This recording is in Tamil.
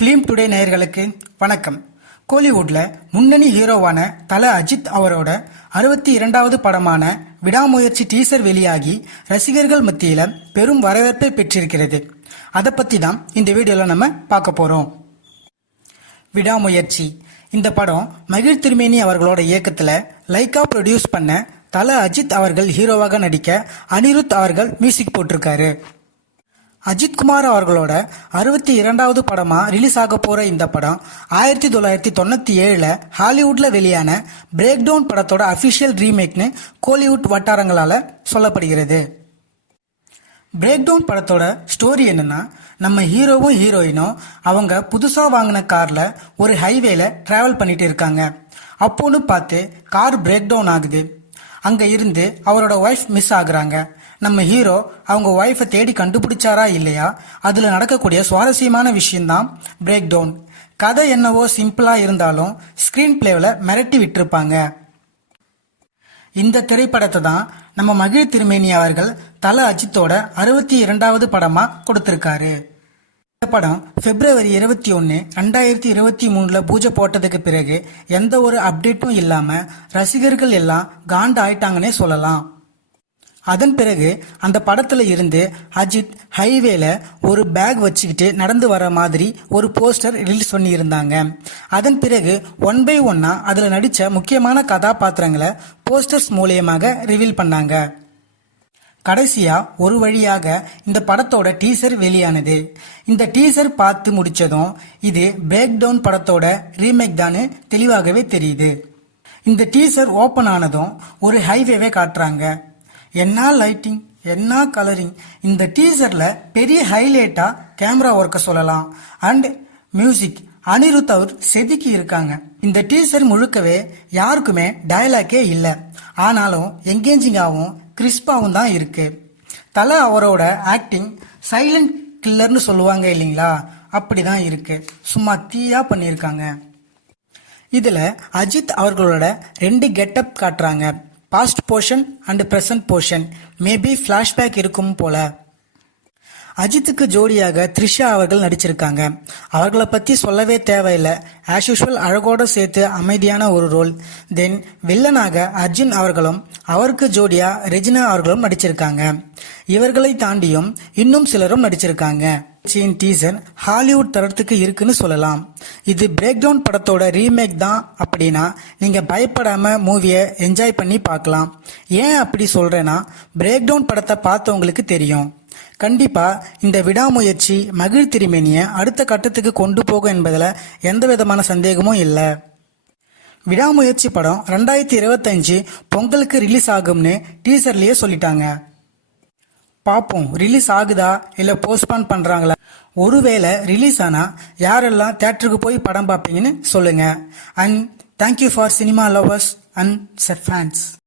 ஃபிலிம் டுடே நேயர்களுக்கு வணக்கம். கோலிவுட்ல முன்னணி ஹீரோவான தல அஜித் அவரோட அறுபத்தி இரண்டாவது படமான விடாமுயற்சி டீசர் வெளியாகி ரசிகர்கள் மத்தியில பெரும் வரவேற்பை பெற்றிருக்கிறது. அதை பத்தி தான் இந்த வீடியோல நம்ம பார்க்க போறோம். விடாமுயற்சி. இந்த படம் மகிழ் திருமேனி அவர்களோட இயக்கத்துல லைக்கா ப்ரொடியூஸ் பண்ண தல அஜித் அவர்கள் ஹீரோவாக நடிக்க அனிருத் அவர்கள் மியூசிக் போட்டிருக்காரு. அஜித்குமார் அவர்களோட அறுபத்தி இரண்டாவது படமாக ரிலீஸ் ஆக போகிற இந்த படம் ஆயிரத்தி தொள்ளாயிரத்தி தொண்ணூற்றி ஏழில் ஹாலிவுட்டில் வெளியான பிரேக் டவுன் படத்தோட அஃபிஷியல் ரீமேக்னு கோலிவுட் வட்டாரங்களால் சொல்லப்படுகிறது. பிரேக் டவுன் படத்தோட ஸ்டோரி என்னன்னா நம்ம ஹீரோவும் ஹீரோயினும் அவங்க புதுசாக வாங்கின காரில் ஒரு ஹைவேல டிராவல் பண்ணிட்டு இருக்காங்க. அப்போன்னு பார்த்து கார் பிரேக் டவுன் ஆகுது. அங்கே இருந்து அவரோட ஒய்ஃப் மிஸ் ஆகுறாங்க. நம்ம ஹீரோ அவங்க ஒய்ஃபை தேடி கண்டுபிடிச்சாரா இல்லையா? அதில் நடக்கக்கூடிய சுவாரஸ்யமான விஷயம்தான் பிரேக் டவுன் கதை என்னவோ சிம்பிளாக இருந்தாலும் ஸ்க்ரீன் பிளேவில் மிரட்டி விட்டிருப்பாங்க. இந்த திரைப்படத்தை தான் நம்ம மகிழ் திருமேனி அவர்கள் தல அஜித்தோட அறுபத்தி இரண்டாவது படமாக கொடுத்துருக்காரு. இந்த படம் பிப்ரவரி இருபத்தி ஒன்று ரெண்டாயிரத்தி இருபத்தி மூணில் பூஜை போட்டதுக்கு பிறகு எந்த ஒரு அப்டேட்டும் இல்லாமல் ரசிகர்கள் எல்லாம் காண்டு ஆயிட்டாங்கன்னே சொல்லலாம். அதன் பிறகு அந்த படத்துல இருந்து அஜித் ஹைவேல ஒரு பேக் வச்சுக்கிட்டு நடந்து வர மாதிரி ஒரு போஸ்டர் ரிலீஸ் பண்ணியிருந்தாங்க. அதன் பிறகு ஒன் பை ஒன்னா அதுல நடிச்ச முக்கியமான கதாபாத்திரங்களை போஸ்டர்ஸ் மூலியமாக ரிவீல் பண்ணாங்க. கடைசியா ஒரு வழியாக இந்த படத்தோட டீசர் வெளியானது. இந்த டீசர் பார்த்து முடிச்சதும் இது பிரேக் டவுன் படத்தோட ரீமேக் தான்னு தெளிவாகவே தெரியுது. இந்த டீசர் ஓபன் ஆனதும் ஒரு ஹைவேவே காட்டுறாங்க. என்ன லைட்டிங் என்ன கலரிங் இந்த டீசரில் பெரிய ஹைலைட்டாக கேமரா ஒர்க்கை சொல்லலாம். அண்ட் மியூசிக் அனிருத் அவர் செதுக்கி இருக்காங்க. இந்த டீசர் முழுக்கவே யாருக்குமே டயலாக்கே இல்லை. ஆனாலும் எங்கேஜிங்காகவும் கிறிஸ்பாவும் தான் இருக்கு. தலை அவரோட ஆக்டிங் சைலண்ட் கில்லர்னு சொல்லுவாங்க இல்லைங்களா? அப்படிதான் இருக்கு. சும்மா தீயா பண்ணியிருக்காங்க. இதில் அஜித் அவர்களோட ரெண்டு கெட்டப் காட்டுறாங்க. Past portion and present portion maybe flashback இருக்கும் போல. அஜித்துக்கு ஜோடியாக த்ரிஷா அவர்கள் நடிச்சிருக்காங்க. அவர்களை பற்றி சொல்லவே தேவையில்லை. ஆஸ் யூஷுவல் அழகோட சேர்த்து அமைதியான ஒரு ரோல் தென் வில்லனாக அர்ஜுன் அவர்களும் அவருக்கு ஜோடியாக ரெஜினா அவர்களும் நடிச்சிருக்காங்க. இவர்களை தாண்டியும் இன்னும் சிலரும் நடிச்சிருக்காங்க. சீன் டீசர் ஹாலிவுட் தரத்துக்கு இருக்குன்னு சொல்லலாம். இது பிரேக் டவுன் படத்தோட ரீமேக் தான் அப்படின்னா நீங்க பயப்படாம மூவியை என்ஜாய் பண்ணி பார்க்கலாம். ஏன் அப்படி சொல்றேன்னா பிரேக் டவுன் படத்தை பார்த்தவங்களுக்கு தெரியும். கண்டிப்பா இந்த விடாமுயற்சி மகிழ் திருமேனிய அடுத்த கட்டத்துக்கு கொண்டு போகும் என்பதில் எந்த விதமான சந்தேகமும் இல்லை. விடாமுயற்சி படம் ரெண்டாயிரத்தி இருபத்தஞ்சு பொங்கலுக்கு ரிலீஸ் ஆகும்னு டீசர்லயே சொல்லிட்டாங்க. பார்ப்போம் ரிலீஸ் ஆகுதா? இல்லை போஸ்ட்பான் பண்ணுறாங்களா ஒருவேளை ரிலீஸ் ஆனால் யாரெல்லாம் தேட்டருக்கு போய் படம் பார்ப்பீங்கன்னு சொல்லுங்கள் and thank you for cinema lovers and fans